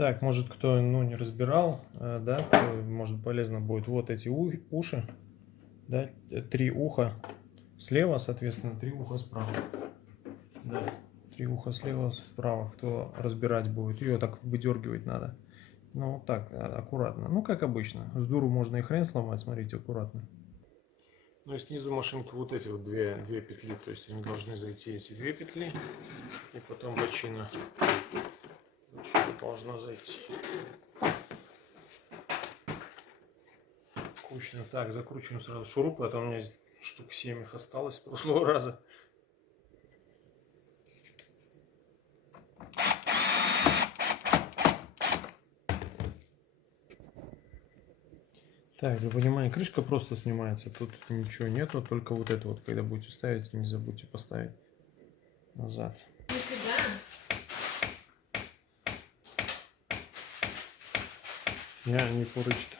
Так, может, кто не разбирал, да, то, может, полезно будет вот эти уши, да, 3 уха слева, соответственно, 3 уха справа. Да, 3 уха слева, справа, кто разбирать будет. Ее так выдергивать надо. Ну, вот так, аккуратно. Ну, как обычно. С дуру можно и хрен сломать, смотрите, аккуратно. Ну и снизу машинки вот эти вот две петли, то есть они должны зайти, эти 2 петли, и потом бочина должна зайти. Кучно. Так, закручиваем сразу шурупы, а то у меня штук 7 их осталось с прошлого раза. Так, для понимания, крышка просто снимается, тут ничего нету, только вот это вот, когда будете ставить, не забудьте поставить назад. Я не порычит.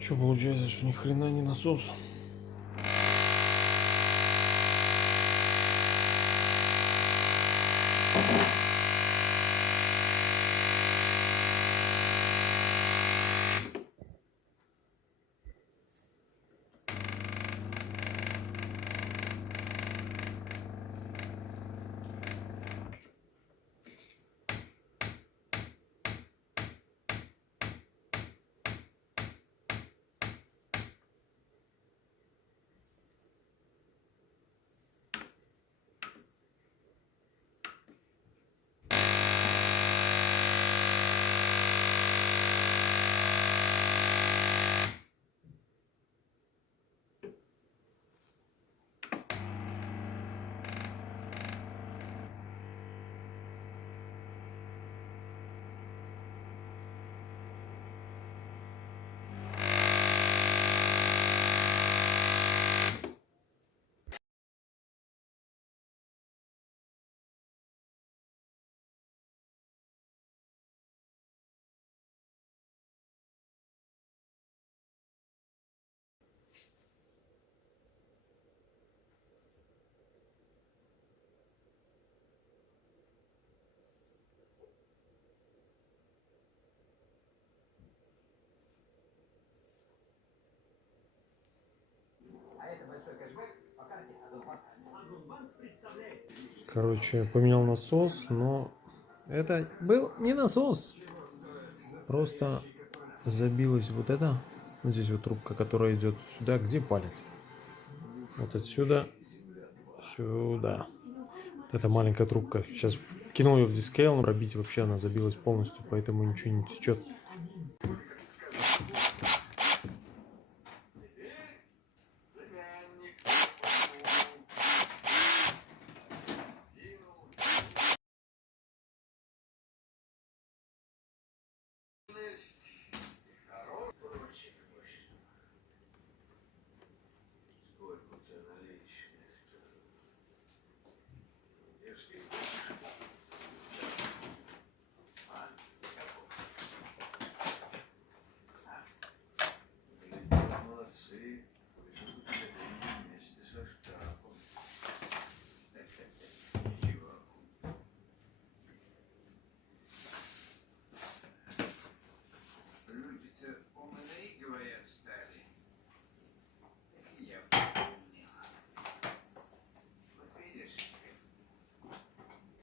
Что получается, что ни хрена не насос? Короче, поменял насос, но это был не насос. Просто забилась вот эта, вот здесь вот трубка, которая идет сюда, где палец. Вот отсюда, сюда. Вот эта маленькая трубка. Сейчас кинул ее в дискейл, пробить вообще она забилась полностью, поэтому ничего не течет.